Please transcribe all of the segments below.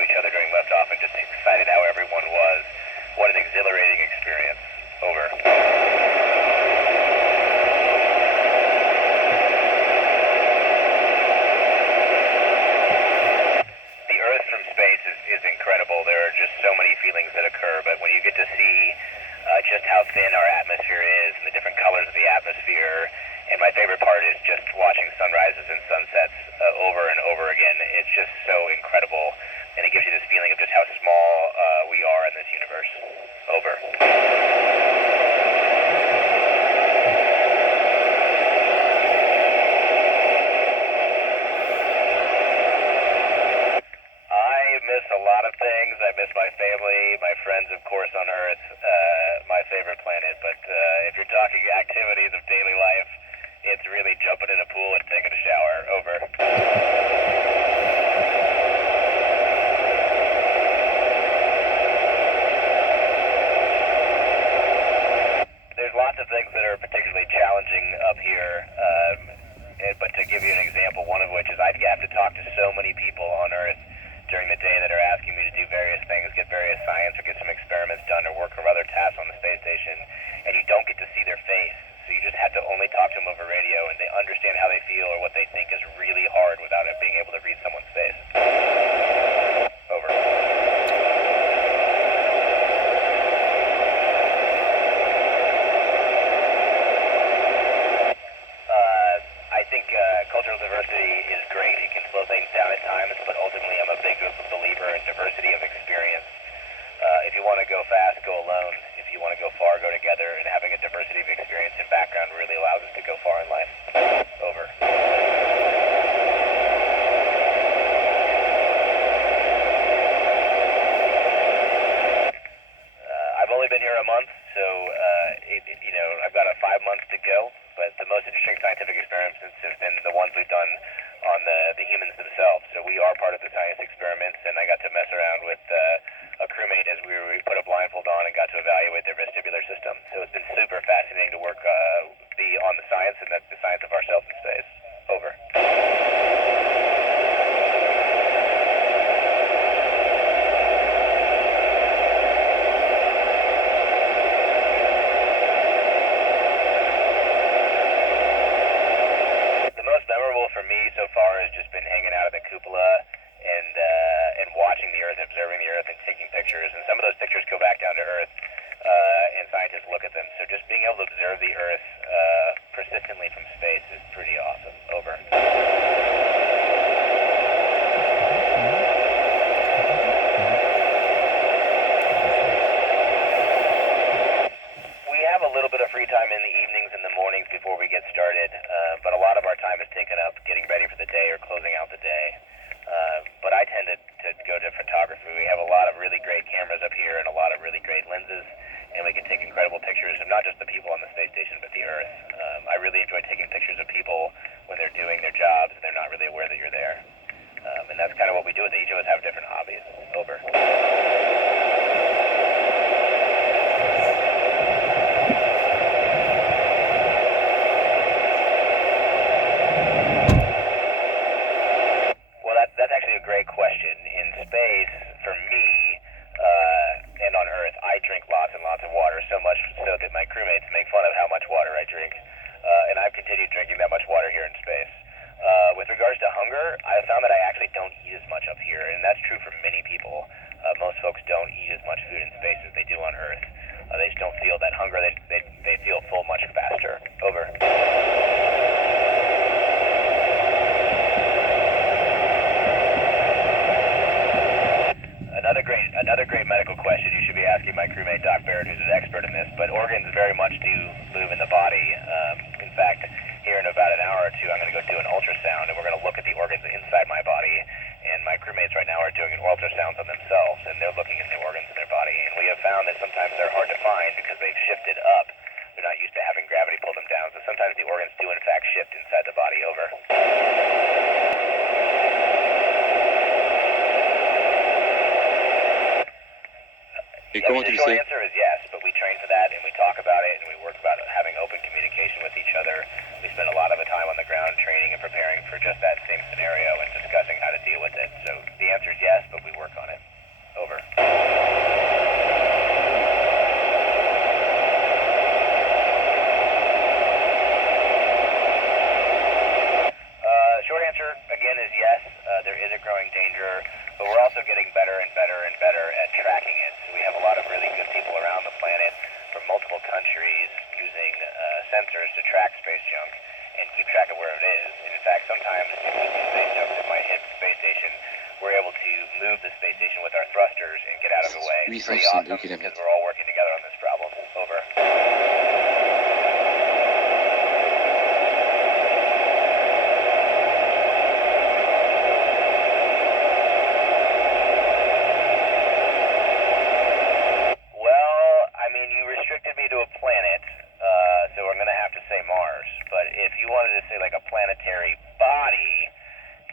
to each other during liftoff and just excited how everyone was. What an exhilarating experience. Over. The Earth from space is incredible. There are just so many feelings that occur, but when you get to see just how thin our atmosphere is and the different colors of the atmosphere, and my favorite part is just watching sunrises and sunsets over and over again. It's just so incredible, and it gives you this feeling of just how small we are in this universe. Over. I miss a lot of things. I miss my family, my friends, of course, on Earth, my favorite planet. But if you're talking activities of daily life, it's really jumping in a pool and taking a shower. Over. There's lots of things that are particularly challenging up here, but to give you an example, one of which is I have to talk to so many people on Earth during the day that are asking me to do various things, get various science or get some experiments done or work or other tasks on the space station, and you don't get to see their face. So you just have to only talk to them over radio, and they understand how they feel or what they think is really hard without it being able to read someone's face. Over. I think cultural diversity is great. It can slow things down at times, but ultimately I'm a big believer in diversity of experience. If you want to go fast, go alone. If you want to go far, go together. And having a diversity of experience and background really allows us to go far in life. Over. I've only been here a month, so I've got 5 months to go. But the most interesting scientific experiments have been the ones we've done on the humans themselves. So we are part of the science experiments, and I got to mess around with a crewmate as we put a blindfold on and got to evaluate their vestibular system. So it's been super fascinating to work, be on the science and the science of ourselves in space. Over. The most memorable for me so far has just been hanging out at the cupola and watching the Earth, observing the Earth, and taking pictures. And some of those pictures go back down to Earth, and scientists look at them. So just being able to observe the Earth persistently from space is pretty awesome. Over. We have a little bit of free time in the evenings and the mornings before we get started, but a lot of our time is taken up getting ready for the day or closing out the day. But I tend to go to photography. We have a lot of really great cameras up here and a lot of really great lenses, and we can take incredible pictures of not just the people on the space station, but the Earth. I really enjoy taking pictures of people when they're doing their jobs and they're not really aware that you're there. And that's kind of what we do with it. Each of us have different hobbies. Over. That's actually a great question. In space, for me, and on Earth, I drink lots and lots of water, so much so that my crewmates make fun of how much water I drink. And I've continued drinking that much water here in space. With regards to hunger, I found that I actually don't eat as much up here, and that's true for many people. Most folks don't eat as much food in space as they do on Earth. They just don't feel that hunger. They feel full much faster. Over. Another great medical question you should be asking my crewmate, Doc Barrett, who's an expert in this, but organs very much do move in the body. In fact, here in about an hour or two, I'm going to go do an ultrasound, and we're going to look at the organs inside my body. And my crewmates right now are doing ultrasounds on themselves, and they're looking at the organs in their body. And we have found that sometimes they're hard to find because they've shifted up. They're not used to having gravity pull them down, so sometimes the organs do, in fact, shift inside the body. Over. The short answer is yes, but we train for that, and we talk about it, and we work about having open communication with each other. We spend a lot of the time on the ground training and preparing for just that same scenario and discussing how to deal with it. So the answer is yes, but we work on it. is yes, there is a growing danger, but we're also getting better and better and better at tracking it. So we have a lot of really good people around the planet from multiple countries using sensors to track space junk and keep track of where it is. And in fact, sometimes if we see space junk that might hit the space station, we're able to move the space station with our thrusters and get out of the way. It's pretty awesome because we're all working together on this problem. Over. So I'm going to have to say Mars. But if you wanted to say like a planetary body,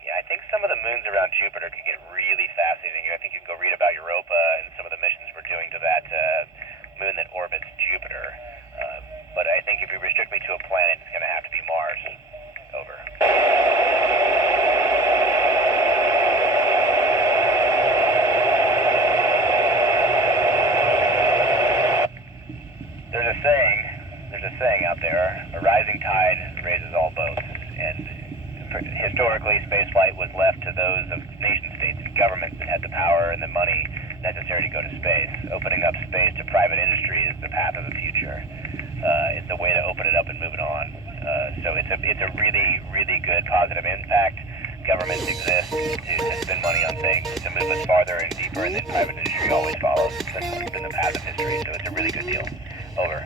yeah, I think some of the moons around Jupiter could get really fascinating. I think you can go read about Europa and some of the missions we're doing to that moon that orbits Jupiter. But I think if you restrict me to a planet, it's going to have to be Mars. Over. There's a saying out there, a rising tide raises all boats, and historically spaceflight was left to those of nation-states and governments that had the power and the money necessary to go to space. Opening up space to private industry is the path of the future. It's a way to open it up and move it on. So it's a really, really good positive impact. Governments exist to spend money on things to move us farther and deeper, and then private industry always follows. It's been the path of history, so it's a really good deal. Over.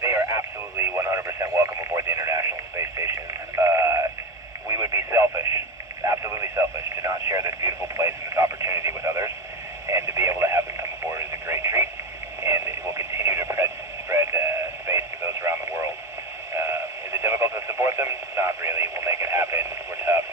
They are absolutely 100% welcome aboard the International Space Station. We would be selfish, absolutely selfish, to not share this beautiful place and this opportunity with others, and to be able to have them come aboard is a great treat, and it will continue to spread space to those around the world. Is it difficult to support them? Not really. We'll make it happen. We're tough.